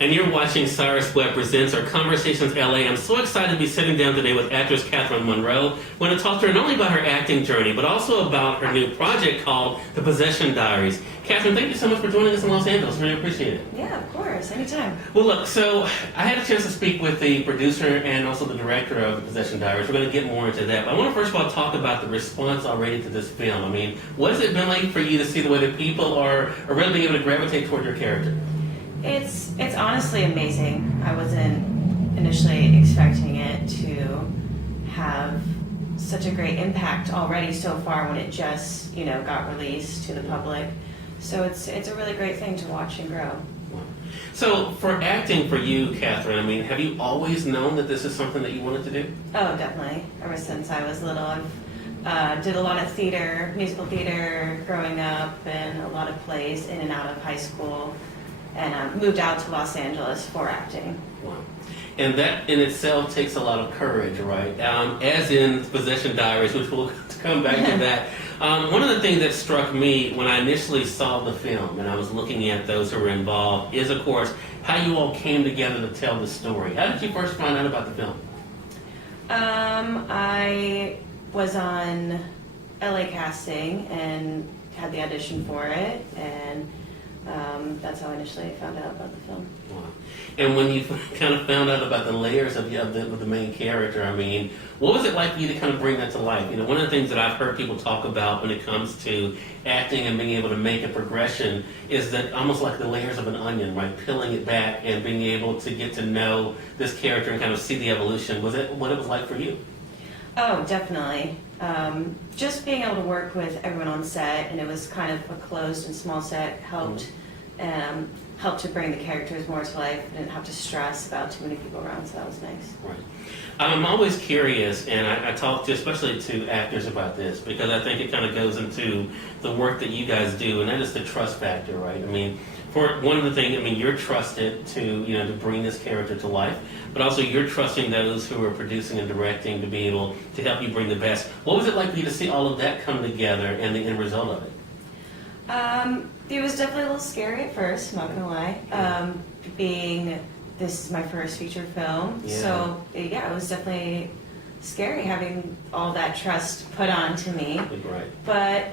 And you're watching Cyrus Webb Presents, or Conversations LA. I'm so excited to be sitting down today with actress Katherine Munroe. We're going to talk to her not only about her acting journey, but also about her new project called the POSSESSION Diaries. Katherine, thank you so much for joining us in Los Angeles. Really appreciate it. Yeah, of course. Anytime. Well, look, so I had a chance to speak with the producer and also the director of the POSSESSION Diaries. We're going to get more into that. But I want to first of all talk about the response already to this film. I mean, what has it been like for you to see the way that people are really being able to gravitate toward your character? It's honestly amazing. I wasn't initially expecting it to have such a great impact already so far when it just, got released to the public. So it's a really great thing to watch and grow. So for acting for you, Katherine, I mean, have you always known that this is something that you wanted to do? Oh, definitely. Ever since I was little, I've did a lot of theater, musical theater growing up, and a lot of plays in and out of high school. And moved out to Los Angeles for acting. Wow. And that in itself takes a lot of courage, right? As in POSSESSION Diaries, which we'll come back to that. One of the things that struck me when I initially saw the film and I was looking at those who were involved is, of course, how you all came together to tell the story. How did you first find out about the film? I was on LA casting and had the audition for it, and that's how I initially found out about the film. Wow. And when you kind of found out about the layers of the main character, I mean, what was it like for you to kind of bring that to life? One of the things that I've heard people talk about when it comes to acting and being able to make a progression is that almost like the layers of an onion, right? Peeling it back and being able to get to know this character and kind of see the evolution. Was it what it was like for you? Oh, definitely. Just being able to work with everyone on set, and it was kind of a closed and small set, helped to bring the characters more to life. I didn't have to stress about too many people around, so that was nice. Right. I'm always curious, and I talk to, especially to actors about this, because I think it kind of goes into the work that you guys do, and that is the trust factor, right? I mean, for one of the things, you're trusted to bring this character to life, but also you're trusting those who are producing and directing to be able to help you bring the best. What was it like for you to see all of that come together and the end result of it? It was definitely a little scary at first, not gonna lie. This is my first feature film, so it was definitely scary having all that trust put on to me. Right. But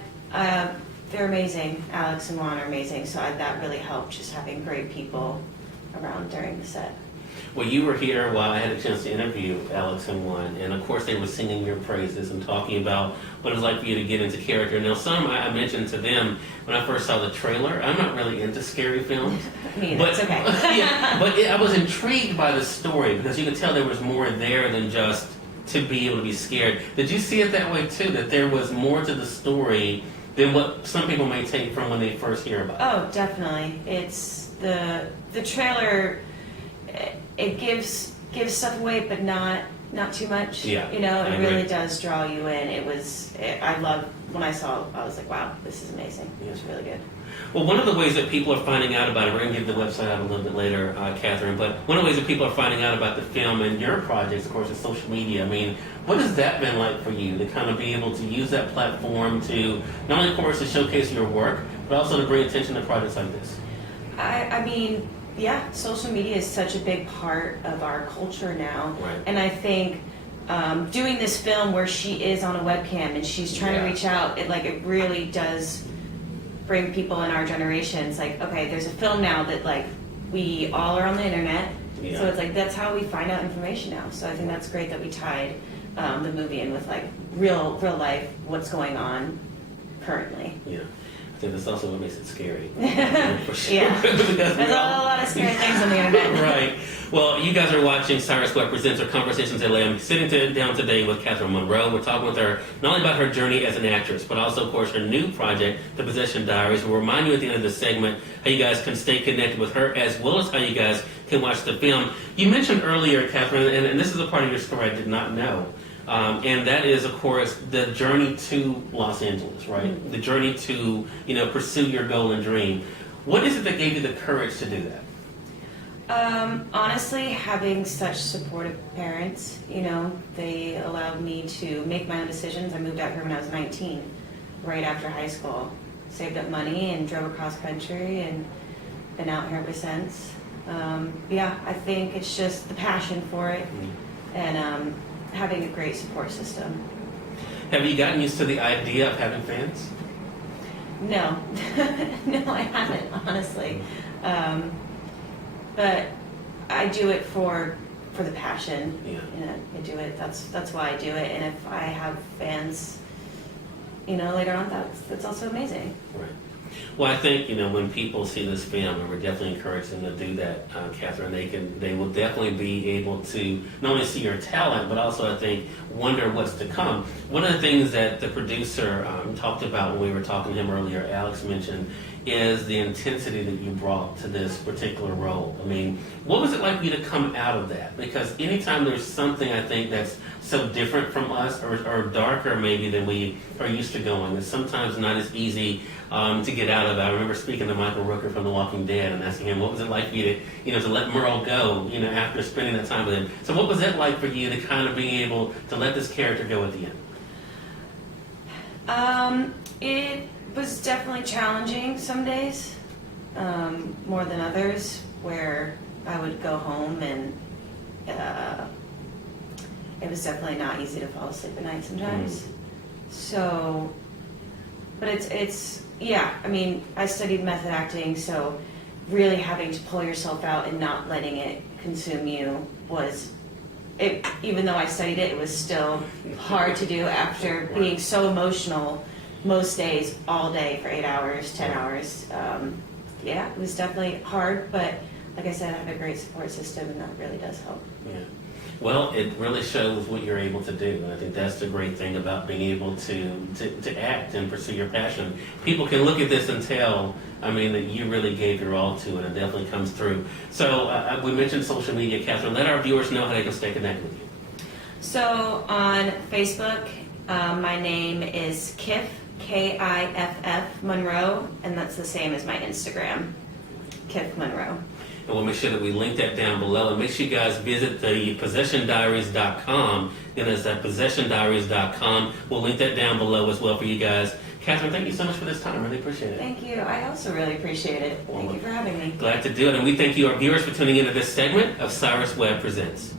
they're amazing. Alex and Juan are amazing, so that really helped, just having great people around during the set. Well, you were here while I had a chance to interview Alex and Juan, and of course they were singing your praises and talking about what it was like for you to get into character. Now, I mentioned to them when I first saw the trailer, I'm not really into scary films. But it's okay. I was intrigued by the story because you could tell there was more there than just to be able to be scared. Did you see it that way too, that there was more to the story than what some people may take from when they first hear about it? Oh, definitely. It's the trailer. It gives stuff away, but not too much. Yeah, it really does draw you in. I love when I saw it. I was like, wow, this is amazing. It was really good. Well, one of the ways that people are finding out about it, we're going to give the website out a little bit later, Katherine, but one of the ways that people are finding out about the film and your projects, of course, is social media. What has that been like for you to kind of be able to use that platform to not only, of course, to showcase your work, but also to bring attention to projects like this? Yeah, social media is such a big part of our culture now. Right. And I think doing this film where she is on a webcam and she's trying to reach out, it really does bring people in our generation. It's like, okay, there's a film now that we all are on the internet. Yeah. So it's that's how we find out information now. So I think that's great that we tied the movie in with real life, what's going on currently. Yeah. I think that's also what makes it scary. For sure. Yeah. There's a lot of scary things on the internet. Right. Well, you guys are watching Cyrus Webb Presents, or Conversations LA. I'm sitting down today with Katherine Munroe. We're talking with her not only about her journey as an actress, but also, of course, her new project, the POSSESSION Diaries. We'll remind you at the end of this segment how you guys can stay connected with her, as well as how you guys can watch the film. You mentioned earlier, Katherine, and this is a part of your story I did not know, and that is, of course, the journey to Los Angeles, right? Mm-hmm. The journey to, pursue your goal and dream. What is it that gave you the courage to do that? Honestly, having such supportive parents, they allowed me to make my own decisions. I moved out here when I was 19, right after high school. Saved up money and drove across country and been out here ever since. Yeah, I think it's just the passion for it and having a great support system. Have you gotten used to the idea of having fans? No, no, I haven't, honestly. But I do it for the passion. Yeah. You know, I do it. That's why I do it. And if I have fans, you know, later on, that's also amazing. Right. Well, I think, you know, when people see this film, and we're definitely encouraging them to do that, Katherine, they will definitely be able to not only see your talent, but also, I think, wonder what's to come. One of the things that the producer talked about when we were talking to him earlier, Alex mentioned, is the intensity that you brought to this particular role. I mean, what was it like for you to come out of that? Because anytime there's something, I think, that's so different from us or darker maybe than we are used to going, it's sometimes not as easy to get out of it. I remember speaking to Michael Rooker from The Walking Dead and asking him, what was it like for you to, you know, to let Merle go, you know, after spending that time with him? So what was it like for you to kind of being able to let this character go at the end? It was definitely challenging some days, more than others, where I would go home and it was definitely not easy to fall asleep at night sometimes. So, but it's yeah, I mean, I studied method acting, so really having to pull yourself out and not letting it consume you was, even though I studied it, it was still hard to do after being so emotional most days, all day for 8 hours, 10 hours. Yeah, it was definitely hard, but like I said, I have a great support system, and that really does help. Yeah. Well, it really shows what you're able to do, and I think that's the great thing about being able to act and pursue your passion. People can look at this and tell, I mean, that you really gave your all to it, and it definitely comes through. So we mentioned social media, Katherine. Let our viewers know how they can stay connected with you. So on Facebook, my name is Kiff, Kiff Munroe, and that's the same as my Instagram, Kiff Munroe. And we'll make sure that we link that down below. And make sure you guys visit the POSSESSIONDIARIES.com. Again, that's at POSSESSIONDIARIES.com. We'll link that down below as well for you guys. Katherine, thank you so much for this time. I really appreciate it. Thank you. I also really appreciate it. Thank you for having me. Glad to do it. And we thank you, our viewers, for tuning into this segment of Cyrus Webb Presents.